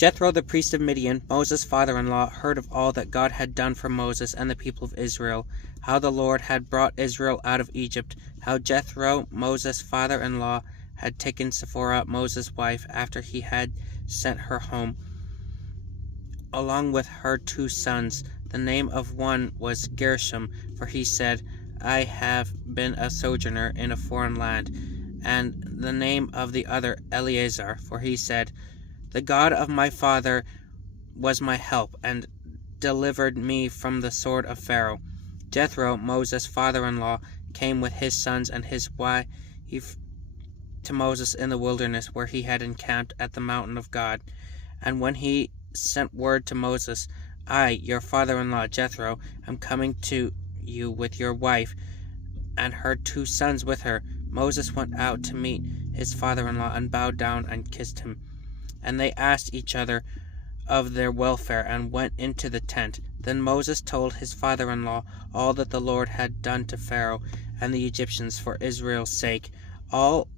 Jethro the priest of Midian, Moses' father-in-law, heard of all that God had done for Moses and the people of Israel, how the Lord had brought Israel out of Egypt, how Jethro, Moses' father-in-law, had taken Zipporah, Moses' wife, after he had sent her home, along with her 2 sons. The name of one was Gershom, for he said, I have been a sojourner in a foreign land, and the name of the other Eleazar, for he said, The God of my father was my help, and delivered me from the sword of Pharaoh. Jethro, Moses' father-in-law, came with his sons and his wife to Moses in the wilderness, where he had encamped at the mountain of God. And when he sent word to Moses, I, your father-in-law Jethro, am coming to you with your wife, and her 2 sons with her, Moses went out to meet his father-in-law, and bowed down and kissed him. And they asked each other of their welfare, and went into the tent. Then Moses told his father-in-law all that the Lord had done to Pharaoh and the Egyptians for Israel's sake, all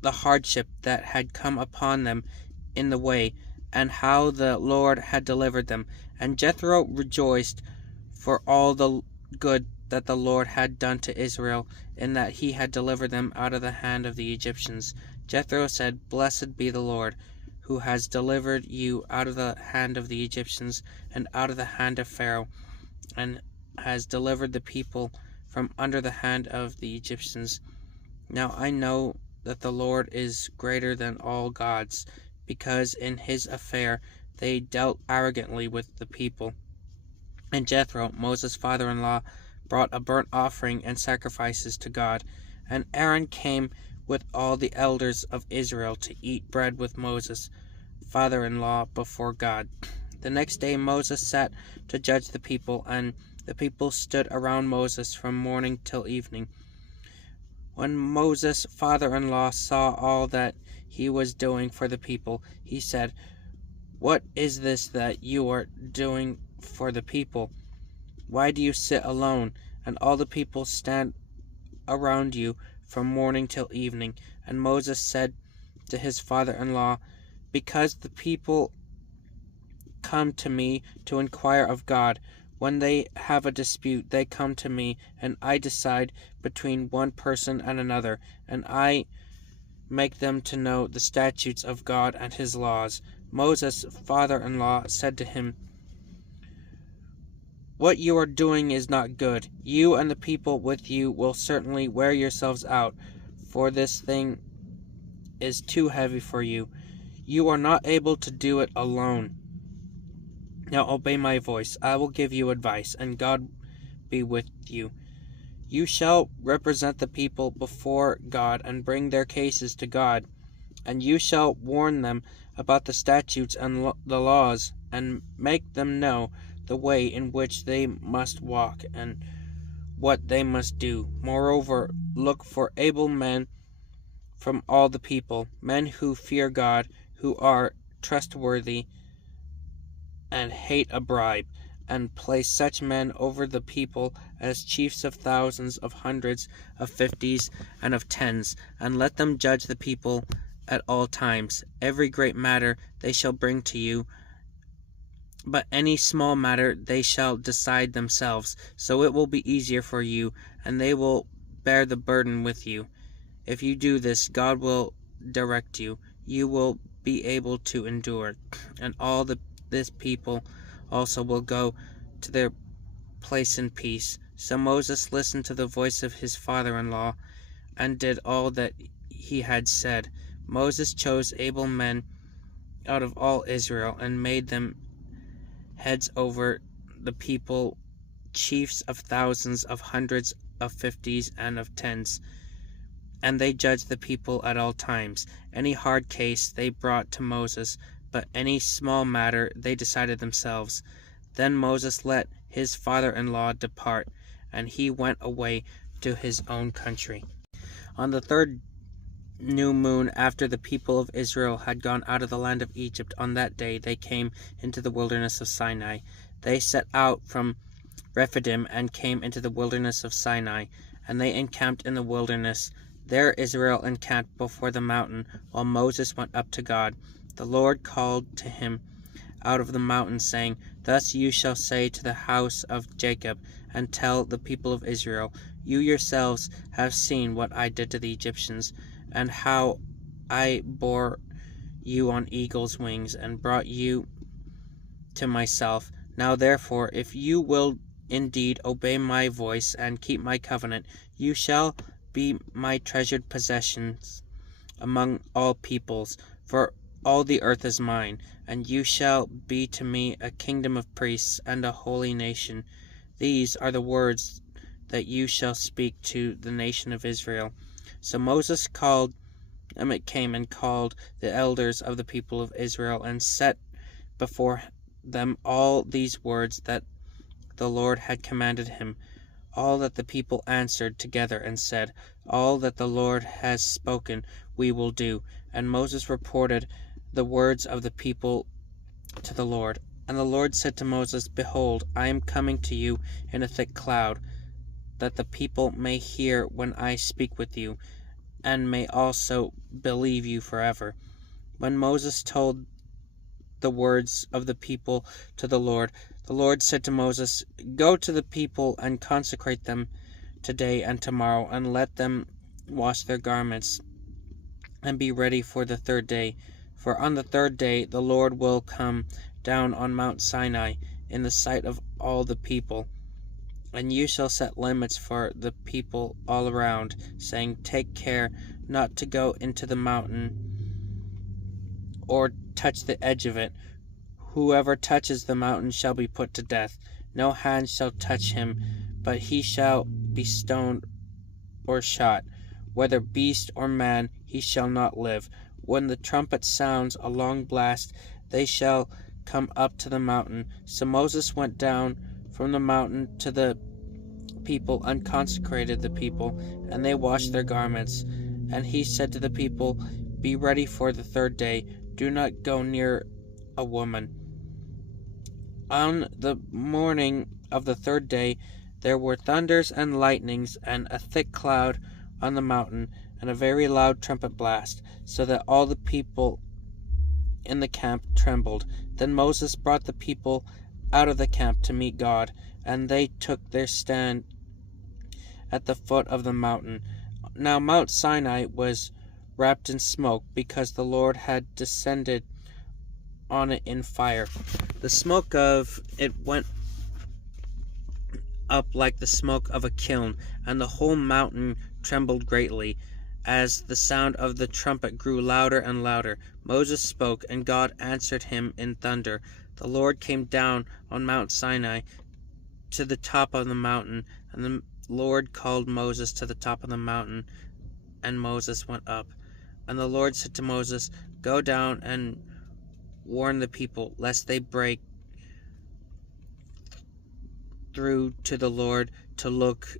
the hardship that had come upon them in the way, and how the Lord had delivered them. And Jethro rejoiced for all the good that the Lord had done to Israel, in that he had delivered them out of the hand of the Egyptians. Jethro said, Blessed be the Lord, who has delivered you out of the hand of the Egyptians, and out of the hand of Pharaoh, and has delivered the people from under the hand of the Egyptians. Now I know that the Lord is greater than all gods, because in his affair they dealt arrogantly with the people. And Jethro, Moses' father-in-law, brought a burnt offering and sacrifices to God. And Aaron came with all the elders of Israel to eat bread with Moses' father-in-law before God. The next day Moses sat to judge the people, and the people stood around Moses from morning till evening. When Moses' father-in-law saw all that he was doing for the people, he said, What is this that you are doing for the people? Why do you sit alone, and all the people stand around you from morning till evening? And Moses said to his father-in-law, Because the people come to me to inquire of God. When they have a dispute, they come to me, and I decide between one person and another, and I make them to know the statutes of God and his laws. Moses' father-in-law said to him, What you are doing is not good. You and the people with you will certainly wear yourselves out, for this thing is too heavy for you. You are not able to do it alone. Now obey my voice. I will give you advice, and God be with you. You shall represent the people before God, and bring their cases to God. And you shall warn them about the statutes and the laws, and make them know the way in which they must walk, and what they must do. Moreover, look for able men from all the people, men who fear God, who are trustworthy, and hate a bribe, and place such men over the people as chiefs of thousands, of hundreds, of fifties, and of tens, and let them judge the people at all times. Every great matter they shall bring to you, but any small matter they shall decide themselves. So it will be easier for you, and they will bear the burden with you. If you do this, God will direct you. You will be able to endure, and all this people also will go to their place in peace. So Moses listened to the voice of his father-in-law, and did all that he had said. Moses chose able men out of all Israel, and made them heads over the people, chiefs of thousands, of hundreds, of fifties, and of tens. And they judged the people at all times. Any hard case they brought to Moses, but any small matter they decided themselves. Then Moses let his father-in-law depart, and he went away to his own country. On the 3rd new moon after the people of Israel had gone out of the land of Egypt, on that day they came into the wilderness of Sinai. They set out from Rephidim and came into the wilderness of Sinai, and they encamped in the wilderness. There Israel encamped before the mountain, while Moses went up to God. The Lord called to him out of the mountain, saying, Thus you shall say to the house of Jacob, and tell the people of Israel, You yourselves have seen what I did to the Egyptians, and how I bore you on eagle's wings, and brought you to myself. Now therefore, if you will indeed obey my voice, and keep my covenant, you shall be my treasured possessions among all peoples, for all the earth is mine, and you shall be to me a kingdom of priests and a holy nation. These are the words that you shall speak to the nation of Israel. So Moses came and called the elders of the people of Israel, and set before them all these words that the Lord had commanded him. All that the people answered together and said, All that the Lord has spoken we will do. And Moses reported the words of the people to the Lord. And the Lord said to Moses, Behold, I am coming to you in a thick cloud, that the people may hear when I speak with you, and may also believe you forever. When Moses told the words of the people to the Lord said to Moses, Go to the people and consecrate them today and tomorrow, and let them wash their garments and be ready for the third day. For on the third day the Lord will come down on Mount Sinai in the sight of all the people. And you shall set limits for the people all around, saying, Take care not to go into the mountain or touch the edge of it. Whoever touches the mountain shall be put to death. No hand shall touch him, but he shall be stoned or shot. Whether beast or man, he shall not live. When the trumpet sounds a long blast, they shall come up to the mountain. So Moses went down from the mountain to the people and consecrated the people, and they washed their garments. And he said to the people, Be ready for the third day. Do not go near a woman. On the morning of the third day there were thunders and lightnings, and a thick cloud on the mountain, and a very loud trumpet blast, so that all the people in the camp trembled. Then Moses brought the people out of the camp to meet God, and they took their stand at the foot of the mountain. Now Mount Sinai was wrapped in smoke, because the Lord had descended on it in fire. The smoke of it went up like the smoke of a kiln, and the whole mountain trembled greatly. As the sound of the trumpet grew louder and louder, Moses spoke, and God answered him in thunder. The Lord came down on Mount Sinai to the top of the mountain, and the Lord called Moses to the top of the mountain, and Moses went up. And the Lord said to Moses, Go down and warn the people, lest they break through to the Lord to look,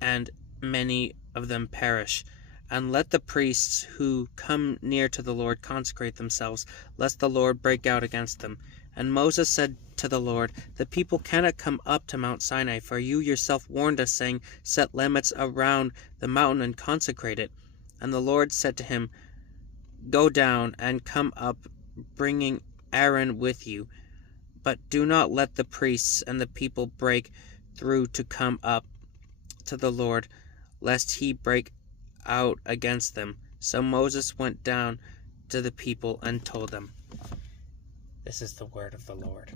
and many of them perish. And let the priests who come near to the Lord consecrate themselves, lest the Lord break out against them. And Moses said to the Lord, The people cannot come up to Mount Sinai, for you yourself warned us, saying, Set limits around the mountain and consecrate it. And the Lord said to him, Go down and come up, bringing Aaron with you. But do not let the priests and the people break through to come up to the Lord, lest he break out against them. So Moses went down to the people and told them. This is the word of the Lord.